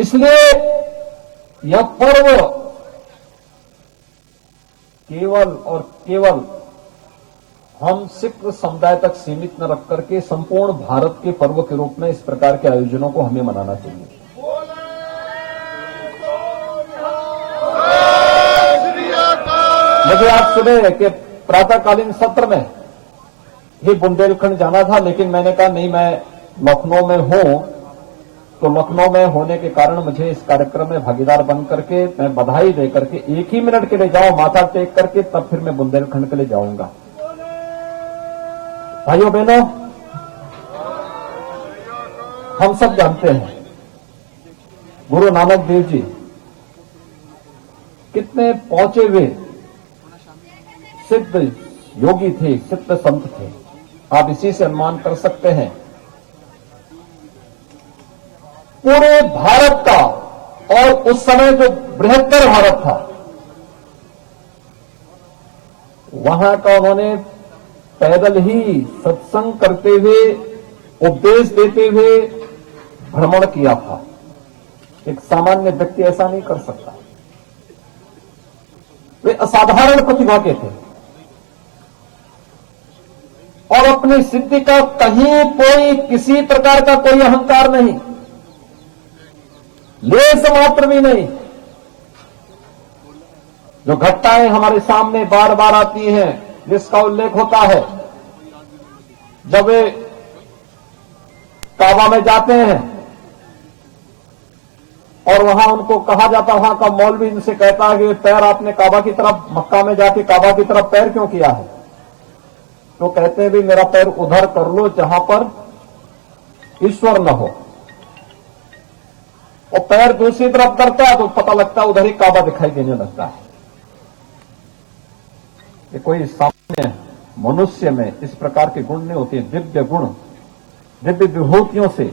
इसलिए यह पर्व केवल और केवल हम सिख समुदाय तक सीमित न रख करके संपूर्ण भारत के पर्व के रूप में इस प्रकार के आयोजनों को हमें मनाना चाहिए। मुझे आज सुबह के प्रातःकालीन सत्र में ही बुंदेलखंड जाना था, लेकिन मैंने कहा नहीं, मैं लखनऊ में हूं, तो लखनऊ में होने के कारण मुझे इस कार्यक्रम में भागीदार बन करके मैं बधाई दे करके 1 ही मिनट के लिए जाऊं, माथा टेक करके तब फिर मैं बुंदेलखंड के लिए जाऊंगा। भाइयों बहनों, हम सब जानते हैं गुरु नानक देव जी कितने पहुंचे हुए सिद्ध योगी थे, सिद्ध संत थे। आप इसी से अनुमान कर सकते हैं पूरे भारत का, और उस समय जो बृहत्तर भारत था वहां का उन्होंने पैदल ही सत्संग करते हुए, उपदेश देते हुए भ्रमण किया था। एक सामान्य व्यक्ति ऐसा नहीं कर सकता। वे असाधारण प्रतिभा के थे और अपनी सिद्धि का कहीं कोई किसी प्रकार का कोई अहंकार नहीं, लेस मात्र भी नहीं। जो घटनाएं हमारे सामने बार बार आती हैं, जिसका उल्लेख होता है जब वे काबा में जाते हैं और वहां उनको कहा जाता, वहां का मौलवी इनसे कहता है कि पैर आपने काबा की तरफ, मक्का में जाके काबा की तरफ पैर क्यों किया है? तो कहते हैं भी मेरा पैर उधर कर लो जहां पर ईश्वर न हो, और पैर दूसरी तरफ करता है तो पता लगता है उधर ही काबा दिखाई देने लगता है। ये कोई सामान्य मनुष्य में इस प्रकार के गुण नहीं होते। दिव्य गुण, दिव्य विभूतियों से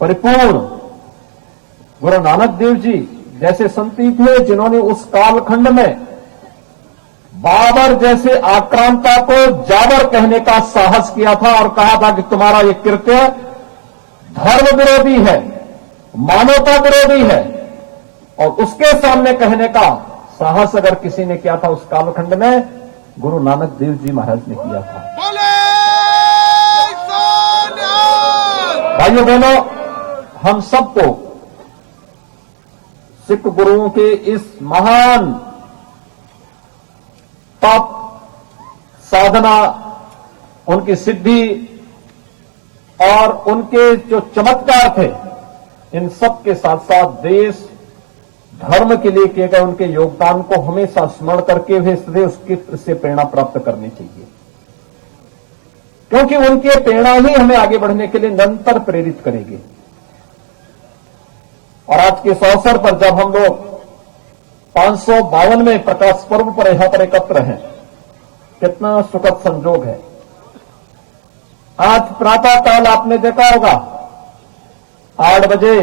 परिपूर्ण गुरु नानक देव जी जैसे संती थे, जिन्होंने उस कालखंड में बाबर जैसे आक्रांता को जाबर कहने का साहस किया था और कहा था कि तुम्हारा ये कृत्य धर्म विरोधी है, मानवता विरोधी है, और उसके सामने कहने का साहस अगर किसी ने किया था उस कालखंड में, गुरु नानक देव जी महाराज ने किया था। भाइयों बहनों, हम सबको सिख गुरुओं के इस महान तप, साधना, उनकी सिद्धि और उनके जो चमत्कार थे, इन सब के साथ साथ देश धर्म के लिए किए गए उनके योगदान को हमेशा स्मरण करके हुए सदैव उसकी से प्रेरणा प्राप्त करनी चाहिए, क्योंकि उनकी प्रेरणा ही हमें आगे बढ़ने के लिए निरंतर प्रेरित करेगी। और आज के इस अवसर पर जब हम लोग 552वें प्रकाश पर्व पर यहां पर एकत्र हैं, कितना सुखद संजोग है। आज प्रातःकाल आपने देखा होगा 8 बजे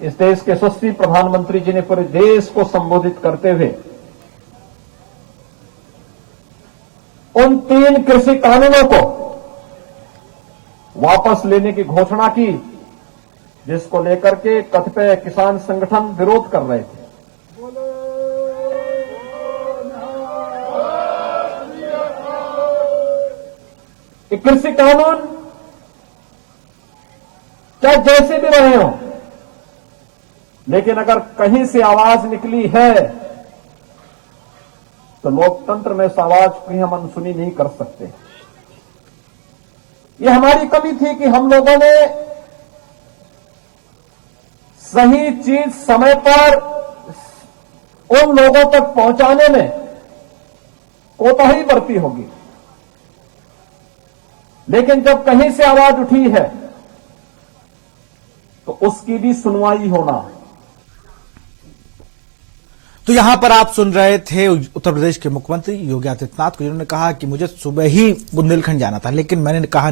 इस देश के यशस्वी प्रधानमंत्री जी ने पूरे देश को संबोधित करते हुए उन 3 कृषि कानूनों को वापस लेने की घोषणा की, जिसको लेकर के कतिपय किसान संगठन विरोध कर रहे थे। ये कृषि कानून चाहे जैसे भी रहे हों, लेकिन अगर कहीं से आवाज निकली है तो लोकतंत्र में इस आवाज को हम अनसुनी नहीं कर सकते। ये हमारी कमी थी कि हम लोगों ने सही चीज समय पर उन लोगों तक पहुंचाने में कोताही बरती होगी, लेकिन जब कहीं से आवाज उठी है तो उसकी भी सुनवाई होना। तो यहां पर आप सुन रहे थे उत्तर प्रदेश के मुख्यमंत्री योगी आदित्यनाथ को, जिन्होंने कहा कि मुझे सुबह ही बुंदेलखंड जाना था, लेकिन मैंने कहा